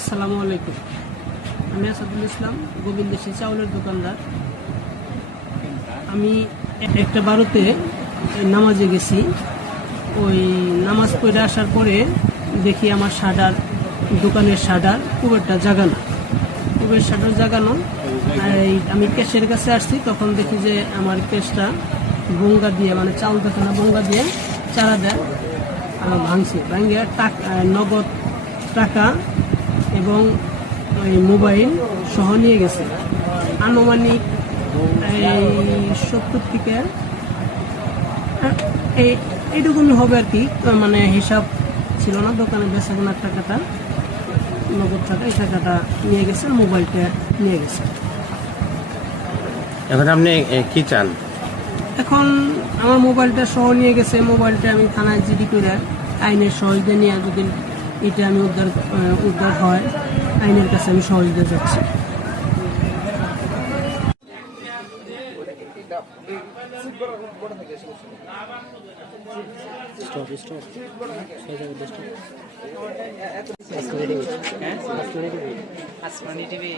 আসসালামু আলাইকুম। আমি আসাদুল ইসলাম, গোবিন্দেশী চাউলের দোকানদার। আমি একটা বারোতে নামাজে গেছি। ওই নামাজ পড়ে আসার পরে দেখি আমার শাটার, দোকানের শাটার খুব একটা জাগানো, খুবের শাটার জাগানো। আমি ক্যাশের কাছে আসছি, তখন দেখি যে আমার ক্যাশটা বঙ্গা দিয়ে, মানে চাউল দোকানে বঙ্গা দিয়ে চারা দেয় ভাঙছে। ভাঙে নগদ টাকা এবং ওই মোবাইল সহ নিয়ে গেছে। আনুমানিক 70 থেকে এইটুকুনি হবে আর কি। মানে হিসাব ছিল না, দোকানে বেচা কেনার টাকাটা, নগদ টাকা, এই টাকাটা নিয়ে গেছে, মোবাইলটা নিয়ে গেছে। এখন আপনি কি চান? এখন আমার মোবাইলটা সহ নিয়ে গেছে। মোবাইলটা আমি থানায় জিডি করে আইনের সহযোগিতা নিয়ে, যদি এটা আমি উদ্ধার হয়, আইনের কাছে আমি সহযোগিতা যাচ্ছি। আসমানি টিভি